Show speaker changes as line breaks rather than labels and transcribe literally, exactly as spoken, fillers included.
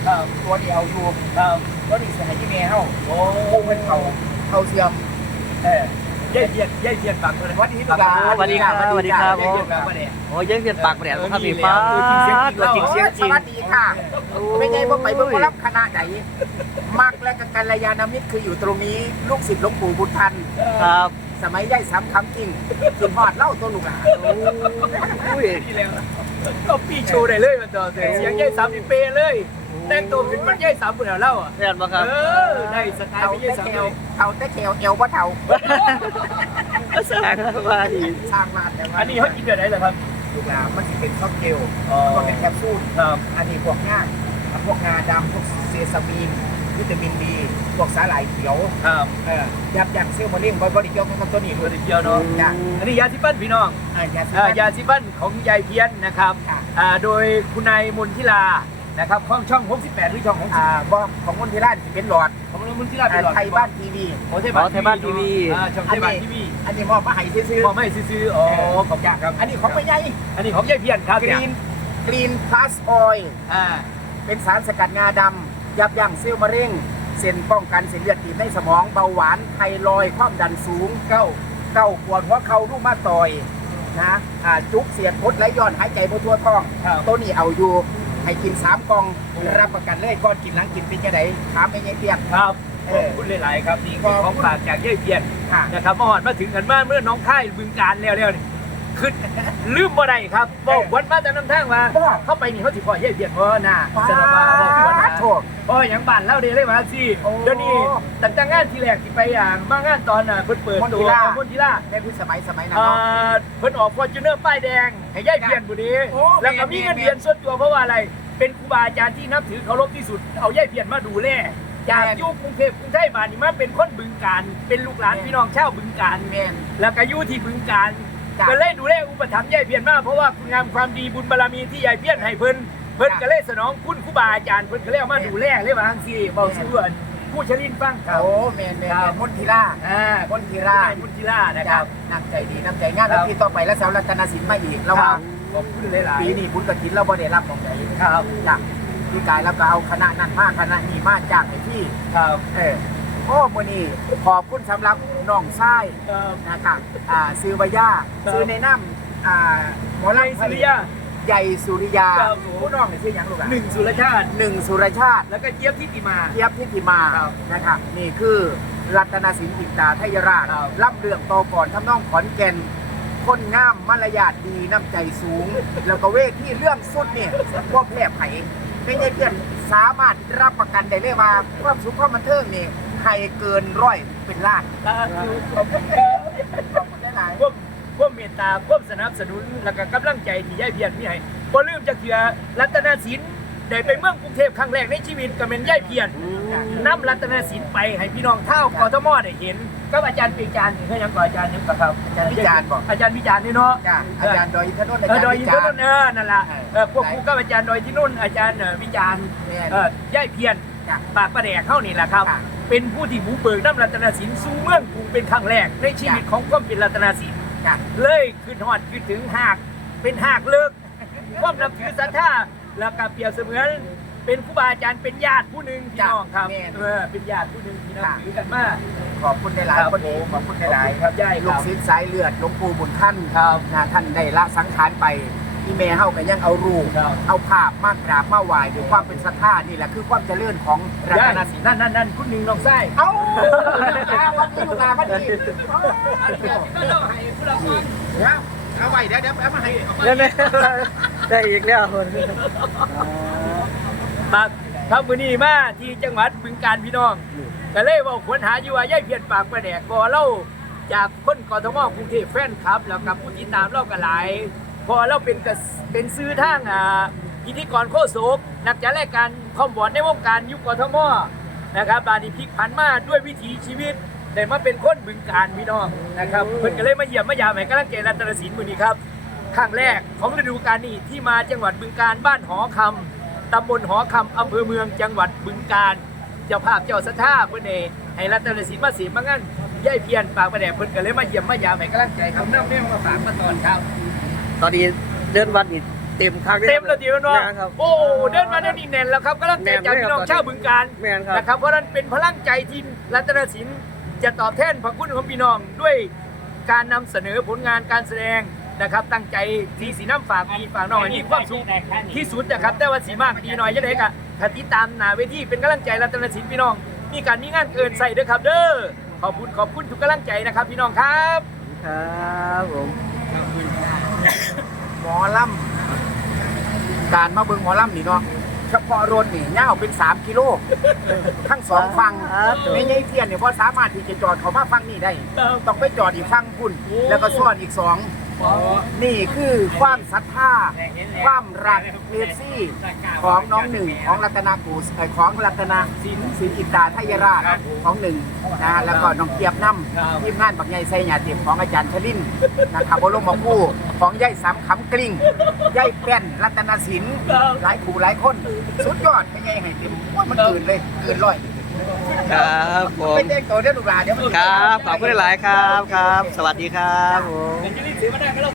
ตัวนี้เอาอยู่ตัวนี้เสียหายยี่เมย์เฮา
โอ้
โค้งเป็นเขาเขาเสื่อมเออ
เย่เพียนเย่เพียนปากเลย
วันนี้ลูกหลาน
สวัสดีครับสวัสดีครับ
เยี่ยมแล้วมาเนี่ย
โอ้ยยังเปลี่ยนปากเปลี่ยนครับพี่ฟ้า
ตัวจริงเสียงจริงสวัสดีค่ะไม่ไงว่าไปเบิ่งรับคณะไหนมักและกัลยาณมิตรคืออยู่ตรงนี้ลูกศิษย์หลวงปู่บุญทัน
ครับ
สมัยย่ายสามคำจริงกินหอดเล่าตัวลูกหลาน
อุ้ย
ที่แล้วก็ปีโชว์ได้เลยมันต่อเสียงเย่สามสิบเปเลยแต่งตัวเป็นมันเย่สามเปล่าเล่าอ่ะ
เปลี่ยนมาครับ
เออได้สไตล์
เท่า
ไม่เย่
แต่
สาม
เข
เล
วย เท่าแต่เขวเอวว่าเท่า
สร้างมาดี
สร้างมาแต่ว่า
อันนี้เขากินแบบไหนเหรอครับ
ลูกหลานมันจะเป็นซอฟต์เจล
อ๋อ
ก็เป็นแคปซูล
ครับ
อันนี้พวกงาพวกงาดำพวกเซซามีนวิตามินบีพวกสาหร่ายเขียว
ครับ
เออยับยั้งเซลล์มะเร็งบริเกี่ยวกับตัวนี้
ตัวเดียวเนาะ
จ้ะ
อันนี้ยาสีฟันพี่น้อง
อ่ายาสี
อ่า
ฟัน
ยาสีฟันของยายเพี้ยนนะครับ
ค่ะ
อ่าโดยคุณนายมนทิลานะครับของช่องหกสิบแปดหรือช่องของ
อ่าบอกของคนที่ร้านที่เป็นหลอด
ของมนทิลาเป็นหลอด
ไทยบ้านทีวี
โอ้ไทยบ้านทีวีอ่าช่องไทยบ้านทีวี
อันนี้มอบมาให้ซื้อ
มอบให้ซื้อๆอ๋อขอบคุณครับ
อันนี้ของไม่ใหญ่
อันนี้ของยายเพี้ยนครับ
กรีนกรีนพลัสออยล์
อ่า
เป็นสารสกัดงาดำยับยั้งเซลล์มะเร็งเส้นป้องกันเส้นเลือดตีบในสมองเบาหวานไทรอยด์ความดันสูงเก้าเก้าปวดหัวเข่าลูกมาต่อยนะอ่าจุกเสียดพดไหลย้อนหายใจบ่ทั่วท้อง
ครับ
ตัวนี้เอาอยู่ให้กินสามกล่องรับประกันเลยก่อนกินหลังกินเป็นจะไดถามไม่ยังเตียน
ครับ
เอ
ขอ
อ
บคุณหลายๆครับนี่คือของฝากจากยายเพี้ยน
ค่ะ
นะครับมาหอดมาถึงกันมาเมื่อน้องค่ายบึงการแล้วแล้วนี่คือลืมบ่ได้ครับบอกวันมาแต่น้ำทางมาเข้าไปนี่เขาสิพ่อยายเพี้ยนเพราะน่ะสนมาบอกวันนะ
โทษ
โอ้ยอย่างบ้านเล่าเดีเลยมาสิ
โอ้
เดี๋ยวนี้ตั้งแต่งานที่แรกที่ไปอย่างมางานตอนน่ะเพิ่นเปิด
มน
ตั
ทิ
ว
ลา
มนทิล่า
แม่พูดสมัยสมัยนั้น
อ่า
เนาะ
เพิ่นออกฟอร์จูเนอร์ป้ายแดงให้ย่ายเพียนบุนี้
โอ้
แล้วก็มี
แม่น
เงินเดือนส่วนตัวเพราะว่าอะไร เป็นครูบาอาจารย์ที่นับถือเคารพที่สุดเอาย่ายเพียนมาดูแลจาก
แม่น
ยุคกรุงเทพกรุงไทยมานี่มาเป็นคนบึงการเป็นลูกหลานพี่น้องชาวบึงการ
แม่น
แล้วก็อยู่ที่บึงการ
จ้ะ
ก็เลยดูแลอุปถัมภ์ย่ายเพียนมากเพราะว่าคุณงามความดีบุญบารมีที่ย่ายเพียนให้เพิ่นเพิ่น
จ้ะ
ก็เลยสนองคุณครูบาอาจารย์เพิ่นก็เลยเอามาดูแลเลยว่าจังซี่เบาซื่อผู้ชลินฟังครับ
โอ้แม่นแม่น
ครั
แม่
บ
นมนทิลา
อ่าม
นทิรา
มุนทิล่านะครับ
น้ำใจดีน้ำใจงานแล้วปีต่อไปแล้วสาวรัตนสินมาอีกระหว่าง
ขอบคุณหลายๆ
ปีนี้บุญกฐินเราบ่ได้รับของใจ
ครับ
จ้ะพี่กายแล้วก็เอาคณะนั้นมาคณะนี้มาจากในที่
ครับ
เออโอ้มื้อนี้ขอบคุณสำหรับน้องชาย
ครับ
นะครับอ่าซื้อใบย่า
ครับ
ซื้อในน้ำอ่าหมอ
ใน
ลำ
สุริยะ
ใหญ่สุริยา
ครับผม
ผู้น้องนี่ชื่อหยังลูกอ่ะ
หนึ่งสุรชาติ
หนึ่งสุรชาติ
แล้วก็เจี๊ยบทิติมา
เทียบทิติมา
ครับ
นะครับนี่คือรัตนศิลป์อินตาไทยราช
ครับ
ล่ำเรื่องโตก่อนทำนองขอนแก่นคนงามมารยาทดีน้ำใจสูง แล้วก็เวทที่เรื่องสุดเนี่ยพวกแพร่ไผ่ไม่ใช่เพื่อนสามารถรับประกันได้เลยว่าความสุขความบันเทิงนี่ใครเกินร้อยเป็นล้าน
ตาดู
ขอบคุณครับขอบคุณหลาย
พวกพวกเมตตาพวกสนับสนุนแล้วก็กำลังใจที่ย่ายเพียรมีให้บ่ลืมจะเถื่อรัตนศิลป์ได้ไปเมืองกรุงเทพครั้งแรกในชีวิตก็เป็นย่ายเพียรนำรัตนศิลป์ไปให้พี่น้องเท่ากทมได้เห็นกับอาจารย์ปีจารย์เคยยังก่ออาจารย์ยังก่อครับ
อาจารย์วิจารณ์บอก
อาจารย์วิจารณ์นี่เนาะ
จ้ะอาจารย์ดอยอินทนนท์อา
เออ
จาร
ดอย
ย์
อิ
วิ
นท
จาร
นน
ณ์
ท์เออนั่นแหละเออพวกครูกับอาจารย์ดอยที่นุ่นอาจารย์เอ่อวิจารณ์
แม่น
เออย่ายเพียร
จ้ะ
ปากประแดกเข้านี่แหละครับ
ค่ะ
เป็นผู้ที่บุกเบิกน้ำรัตนศิลป์สู่เมืองกรุงเป็นครั้งแรกในชีวิตของความเป็นรัตนศิลป์
จ้ะ
เลยขึ้นหอดขึ้นถึงหากเป็นหากเลิกความนับถือศรัทธาแล้วก็เปรียบเสมือนเป็นครูบาอาจารย์เป็นญาติผู้หนึ่งพี่น้องครับเออเป็นญาติผู้หนึ่งที่นับถือกันมาก
ขอบคุณหลาย
ครับ
ๆคนนี้ขอบคุณหลาย
ครับย่าย
ๆ
ค
ลู
รั
ก
บ
ศิษย์สายเลือดหลวงปู่บุญท่าน
ครับ
นะท่านได้ละสังขารไปที่แม่เฮาก็ยังเอารูป
ครับ
เอาภาพมากราบมาไหว้ด้วยความเป็นศรัทธานี่แหละคือความเจริญของรัต
ย่าย
นศิลป์
นั่นนั่นนั่นคุณหนึ่งน้องไส้
เอ้าวันนี้ลูกหลานวันนี้เดี๋ยวเอาไว้เดี๋ยวเดี๋ยวเอามาให้
ได้ไหมได้อีกแล้วคน
ครับครับมื้อนี้มาที่จังหวัดบึงกาฬพี่น้องก็เลยว่าควรหาอยู่ว่าย่ายเพียรปากประแดกบ่เล่าจากคนกทมกรุงเทพแฟนคลับ แล้วกับผู้ติดตามเราก็หลาย พอเราเป็นกระเป็นซื้อทางอ่าพิธีกรโคโศกนักจัดรายการคอมบอร์ดในวงการยุคกทมนะครับบาดนี้พลิกผันมาด้วยวิถีชีวิตได้มาเป็นคนบึงกาฬพี่น้องนะครับเพิ่นก็เลยมาเยี่ยมมายามให้กำลังใจรัตนศิลป์มื้อนี้ครับครั้งแรกของฤดูกาลนี้ที่มาจังหวัดบึงกาฬบ้านหอคำตำบลหอคำอำเภอเมืองจังหวัดบึงกาฬเจ้าภาพเจ้าศรัทธาเพิ่นเองให้รัตนศิลป์มาเสียมางั้นย่ายเพียรปากประแดกเพิ่นก็เลยมาเยี่ยมมายามให้กำลังใจครับนำแม่มาฝากมาตอนครับ
ตอนนี้เดินวัดนี่เต็มคัก
เต็มแล้วดีมันว่า
แม่นครับ
โอ้เดินมาเดินนี่แน่นแล้วครับกำลังใจจากพี่น้องชาวบึงการ
แม่นครับ
นะครับเพราะนั้นเป็นพลังใจที่รัตนศิลป์จะตอบแทนพระคุณของพี่น้องด้วยการนำเสนอผลงานการแสดงนะครับ ตั้งใจที่สีน้ำฝากมีฝากน้องให้มีความสุขที่สุดนะครับแต่ว่าสีมากดีหน่อยจะได้กะถ้าติดตามหนาเวทีเป็นกำลังใจรัตนศิลป์พี่น้องมีการมีงานเกินใส่ด้วยครับเด้อขอบคุณขอบคุณทุกกำลังใจนะครับ พี่น้องครับ
ครับผม
หมอลำการมาเบิ่งหมอลำนี่เนาะเฉพาะรถนี่ยาวเป็นสามกิโลทั้งสองฝั่งไม่ใช่เทียนเนี่ยพอสามารถที่จะจอดเขามาฟังนี่ได้ ต้องไปจอดอีกฝั่งคุณแล้วก็ซ้อนอีกสองนี่คือความศรัทธาความรักเอฟซีของน้องหนึ่งของรัตนากูสเอ่อของรัตนาสินสินอิตาทยราชของหนึ่งนะแล้วก็น้องเกียบน้ำทีมงานบักใหญ่ไซหยาเต็มของอาจารย์ชลินนะครับบรมคู่ของย่ายสามขำกลิ้งย่ายแป้นรัตนศิลป์หลายคู่หลายคนสุดยอดไม่ใหญ่ให้เต็มโอ้ยมันเกินเลยเกินร้อย
ครับผม
ไปแจ้งตัวเด้อลูกหลานเดี๋ยวมัน
ครับขอบคุณหลายๆครับครับ สวัสดีครับผม
เงินที่รีบซื้อมาได้ก็